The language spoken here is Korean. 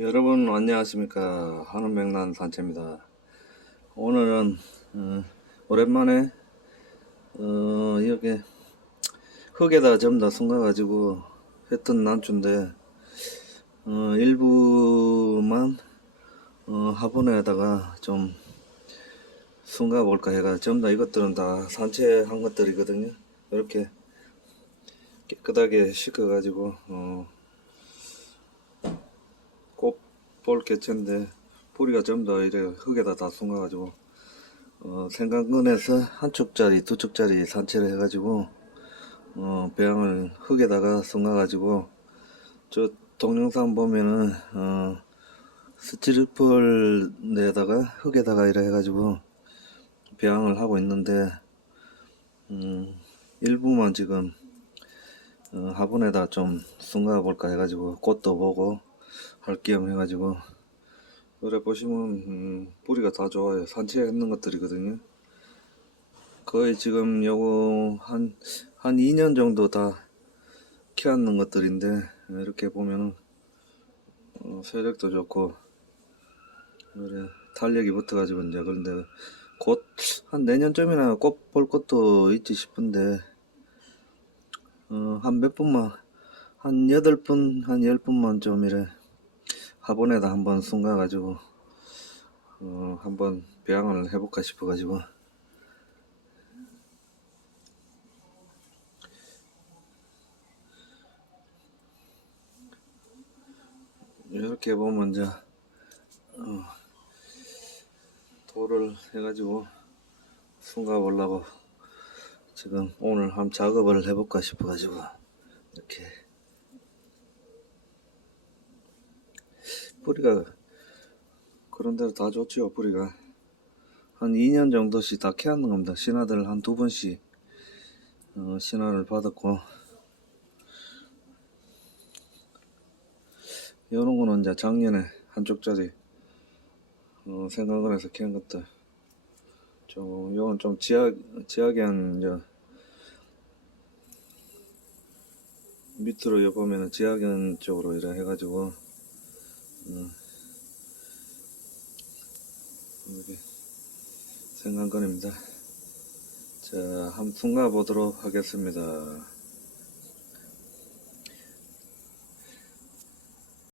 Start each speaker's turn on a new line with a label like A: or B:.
A: 여러분 안녕하십니까. 하늘명란 산채입니다. 오늘은 어, 오랜만에 어, 이렇게 흙에다 전부 다 숨가가지고 했던 난초인데 어, 일부만 어, 화분에다가 좀 숨가 볼까 해가 전부 다 이것들은 다 산채한 것들이거든요. 이렇게 깨끗하게 씻어가지고 어, 꽃 볼 개체인데 뿌리가 전부 다 이래 흙에다 다 숨가가지고 어, 생강근에서 한 촉짜리 두 촉짜리 산채를 해가지고 어, 배양을 흙에다가 숨가가지고 저 동영상 보면은 어, 스티로폴 내다가 흙에다가 이래 해가지고 배양을 하고 있는데 음, 일부만 지금 어, 화분에다 좀 숨가 볼까 해가지고 꽃도 보고 할겸 해가지고 그래 보시면 음, 뿌리가 다 좋아요. 산채했는 것들이거든요. 거의 지금 요거 한, 한 2년 정도 다 키웠는 것들인데 이렇게 보면은 어, 세력도 좋고 그래 탄력이 붙어가지고 이제 그런데 곧 한 내년쯤이나 꽃 볼 것도 있지 싶은데 어, 한 몇 분만 한 여덟 분, 한열 분만 좀 이래 화분에다 한번 숨가가지고 어, 한번 배양을 해볼까 싶어가지고. 이렇게 보면 이제 어, 돌을 해가지고 숨가 보려고 지금 오늘 한 작업을 해볼까 싶어가지고 이렇게 뿌리가 그런 대로 다 좋지요 뿌리가. 한 2년 정도씩 다 캐왔는 겁니다. 신화들 한 두 번씩 어, 신화를 받았고. 요런 거는 이제 작년에 한쪽짜리 어, 생각을 해서 키운 것들. 좀 요건 좀 지하 지하견 이제 밑으로 여 보면은 지하견 쪽으로 이래 해가지고 어, 이렇게 생강건입니다. 자, 한번 숨가 보도록 하겠습니다.